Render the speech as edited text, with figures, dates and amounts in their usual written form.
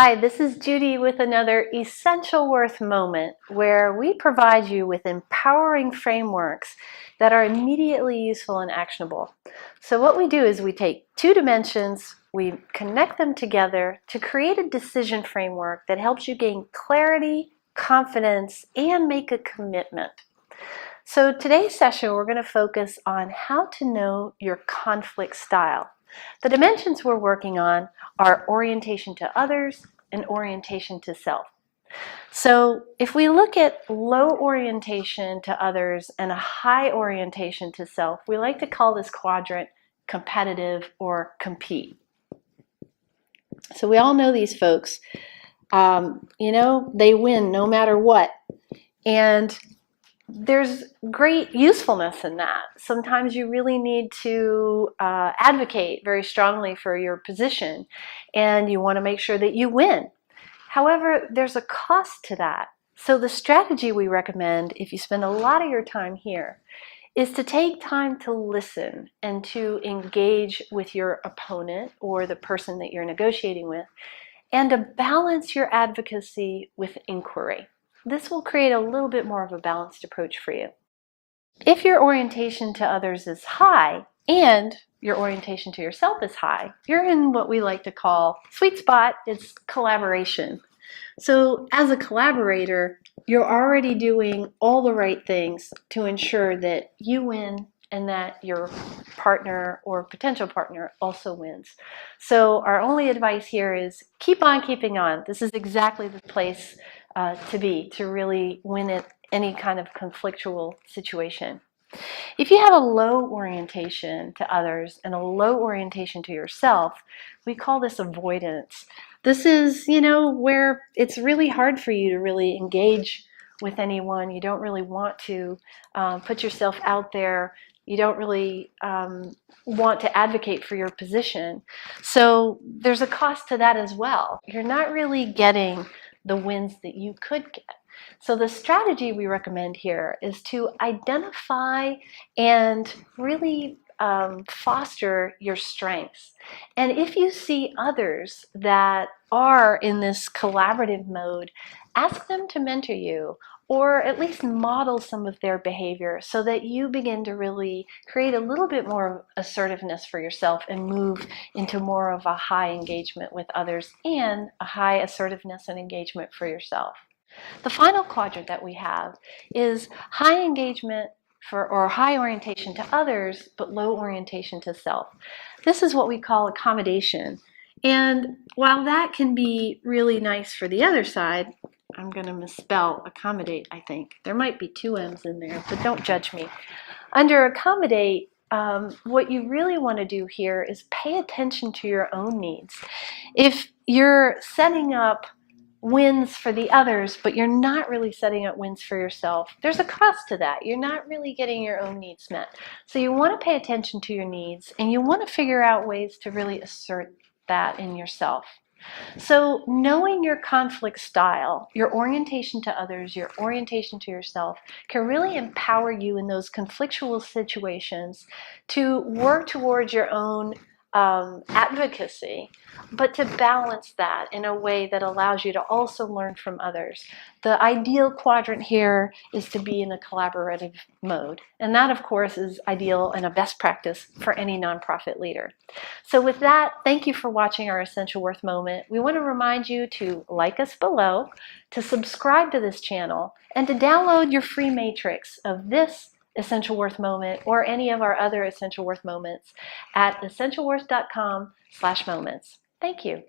Hi, this is Judy with another Essential Worth Moment, where we provide you with empowering frameworks that are immediately useful and actionable. So what we do is we take two dimensions, we connect them together to create a decision framework that helps you gain clarity, confidence, and make a commitment. So today's session, we're going to focus on how to know your conflict style. The dimensions we're working on are orientation to others and orientation to self. So if we look at low orientation to others and a high orientation to self, we like to call this quadrant competitive or compete. So we all know these folks. They win no matter what. And there's great usefulness in that. Sometimes you really need to advocate very strongly for your position, and you want to make sure that you win. However, there's a cost to that. So the strategy we recommend, if you spend a lot of your time here, is to take time to listen and to engage with your opponent or the person that you're negotiating with, and to balance your advocacy with inquiry. This will create a little bit more of a balanced approach for you. If your orientation to others is high and your orientation to yourself is high, you're in what we like to call sweet spot. It's collaboration. So as a collaborator, you're already doing all the right things to ensure that you win and that your partner or potential partner also wins. So our only advice here is keep on keeping on. This is exactly the place to be, to really win at any kind of conflictual situation. If you have a low orientation to others and a low orientation to yourself, we call this avoidance. This is, where it's really hard for you to really engage with anyone. You don't really want to put yourself out there. You don't really want to advocate for your position. So there's a cost to that as well. You're not really getting the wins that you could get. So the strategy we recommend here is to identify and really foster your strengths. And if you see others that are in this collaborative mode, ask them to mentor you, or at least model some of their behavior so that you begin to really create a little bit more assertiveness for yourself and move into more of a high engagement with others and a high assertiveness and engagement for yourself. The final quadrant that we have is high engagement or high orientation to others, but low orientation to self. This is what we call accommodation. And while that can be really nice for the other side, I'm going to misspell accommodate, I think. There might be two M's in there, but don't judge me. Under accommodate, what you really want to do here is pay attention to your own needs. If you're setting up wins for the others, but you're not really setting up wins for yourself, there's a cost to that. You're not really getting your own needs met. So you want to pay attention to your needs, and you want to figure out ways to really assert that in yourself. So knowing your conflict style, your orientation to others, your orientation to yourself, can really empower you in those conflictual situations to work towards your own advocacy, but to balance that in a way that allows you to also learn from others. The ideal quadrant here is to be in a collaborative mode. And that, of course, is ideal and a best practice for any nonprofit leader. So with that, thank you for watching our Essential Worth Moment. We want to remind you to like us below, to subscribe to this channel, and to download your free matrix of this Essential Worth Moment or any of our other Essential Worth Moments at essentialworth.com/moments. Thank you.